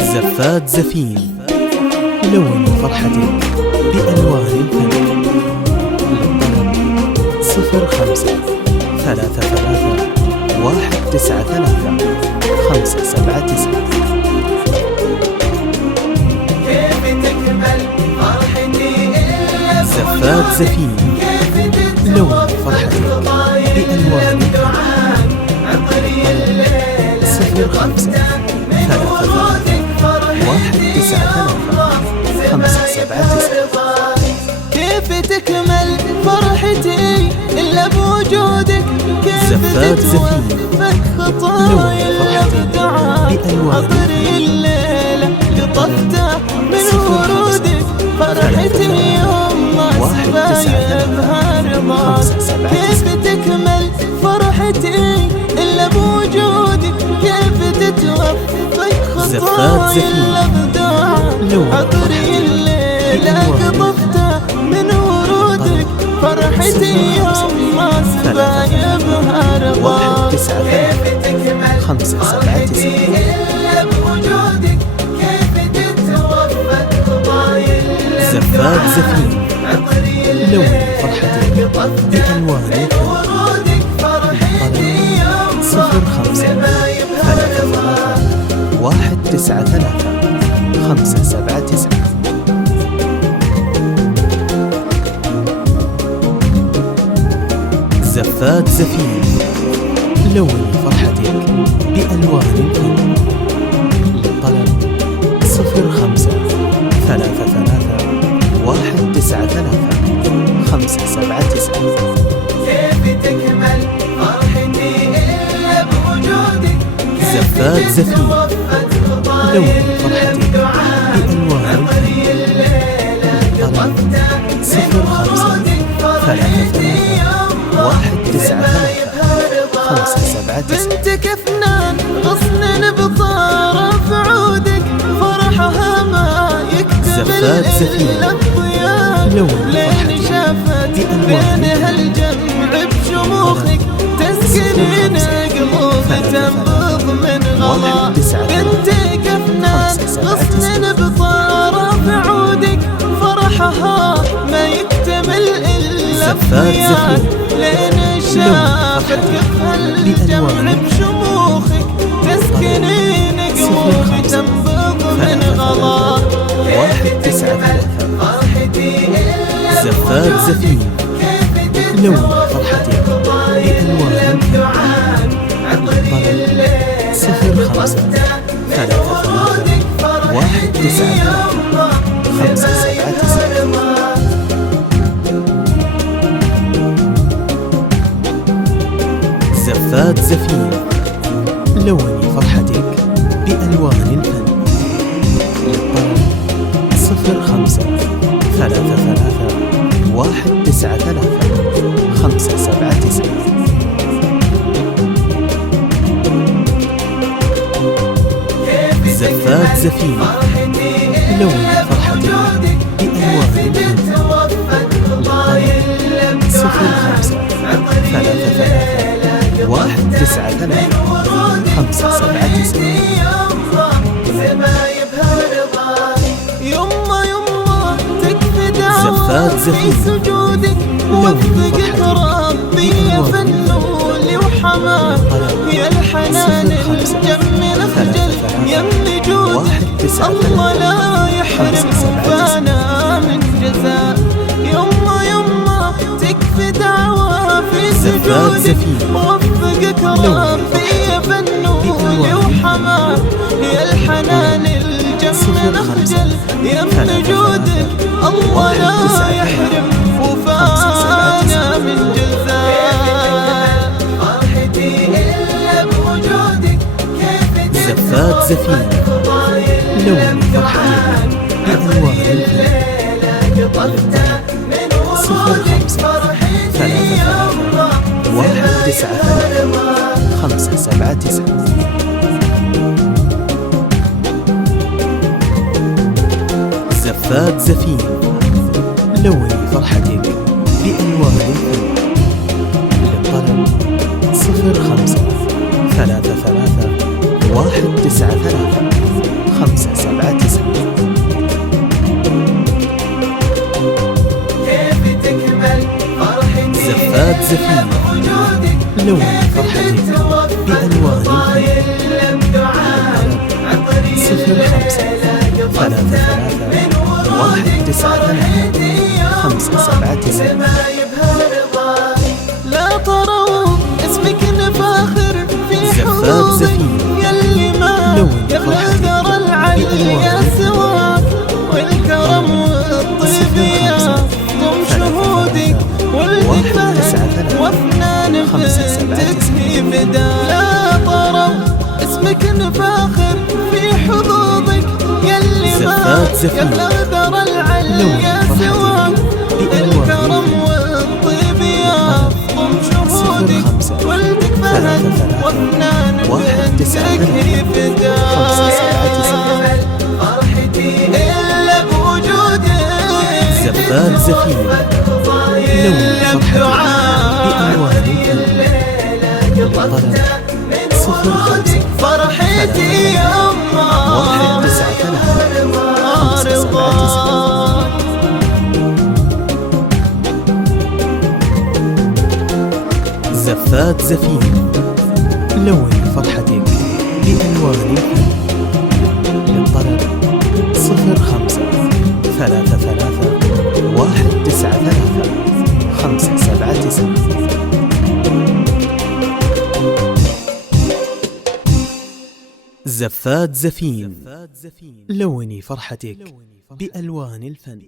زفات زفين لون فرحتك بألوان الفن. للطلب 05-33-193-579. كيف تكمل فرحتي إلا زفات زفين لون فرحتك بألوان الفن. 05-33-193-579. كيف تكمل فرحتي إلا بوجودك؟ زفات زفين لون فرحتك بألوان عطري الليلة قطفته من ورودك، فرحتي يوم ما سبايبها رضاك. كيف تكمل فرحتي إلا بوجودك؟ كيف تتوفق خطايا الأبداع؟ عطري الليلة قطفته من ورودك، فرحتي يوم ما سبايبها رضاك. كيف تكمل فرحتي إلا بوجودك؟ كيف تتوفق خطايا الأبداع؟ زفات زفين لون فرحتك بألوان الفن. 05-33-193-579. زفات زفين لون فرحتك بألوان الفن. للطلب 05-33-193-579. كيف تكمل فرحتي إلا بوجودك؟ زفات زفين لون فرحتك بألوان الفن. للطلب 05-33-193-579. بنتك فنان غصن بطارف عودك، فرحها ما يكتمل إلا بضياء. لين شافت بينها الجمع بشموخك، تسكنين قلوب تنبض من غلا. بنتك فنان غصن بطارف عودك، فرحها ما يكتمل إلا بضياء. لين شافت كفها الجمع بشموخك، تسكنين قلوب تنبض من غلا. زفات زفين لون فرحتك بألوان الفن. للطلب 05-33-193-579. زفات زفين لون فرحتك بألوان الفن. للطلب 05-33-193-579. زفات زفين لون فرحتك بألوان الفن. للطلب 05-33-193-579. يما يما تكفي زفات زفين سجودك، وفقك ربي يا فنولي وحماه. يا الحنان الجم نخجل يملي جودك، الله لا يحرم وفانا من جزاء. يما يما تكفي دعوة في سجودك، وفقك ربي يا فنولي وحماه. يا الحنان الجم نخجل يملي جودك، الله لا يحرم وفانا من جزاء. فرحتي إلا بوجودك، كيف زفات زفين لون فرحتك بألوان الفن. 05-33-193-579. زفات زفين لوني فرحتك بألوان الفن. للطلب 05 33 193 579. كيف تكمل فرحتي زفات زفينة لوني فرحتك بألوان الفن. 05 33 193 579. لا تروا اسمك نفاخر في زفات حضورك زفينة يلي ما لون يغلى فرحتك درى العلي يا سواك والكرم والطيب يا ضم شهودك والفهم وافنان بنتك في بدا. لا تروا اسمك نفاخر في حظوظك يلي ما يغلى درى العلي يا سواك والكرم والطيب يا ضم شهودك والدك فهد وافنان بنتك في بدا. فرحتي إلا بوجودك زفات زفينة لوني فرحتك بألوان الفن. للطلب 05 فرحتي يا الله 193 579. زفات زفينة لوني فرحتك بألوان الفن. للطلب 05 33 193 579. زفات زفين لوني فرحتك بألوان الفن.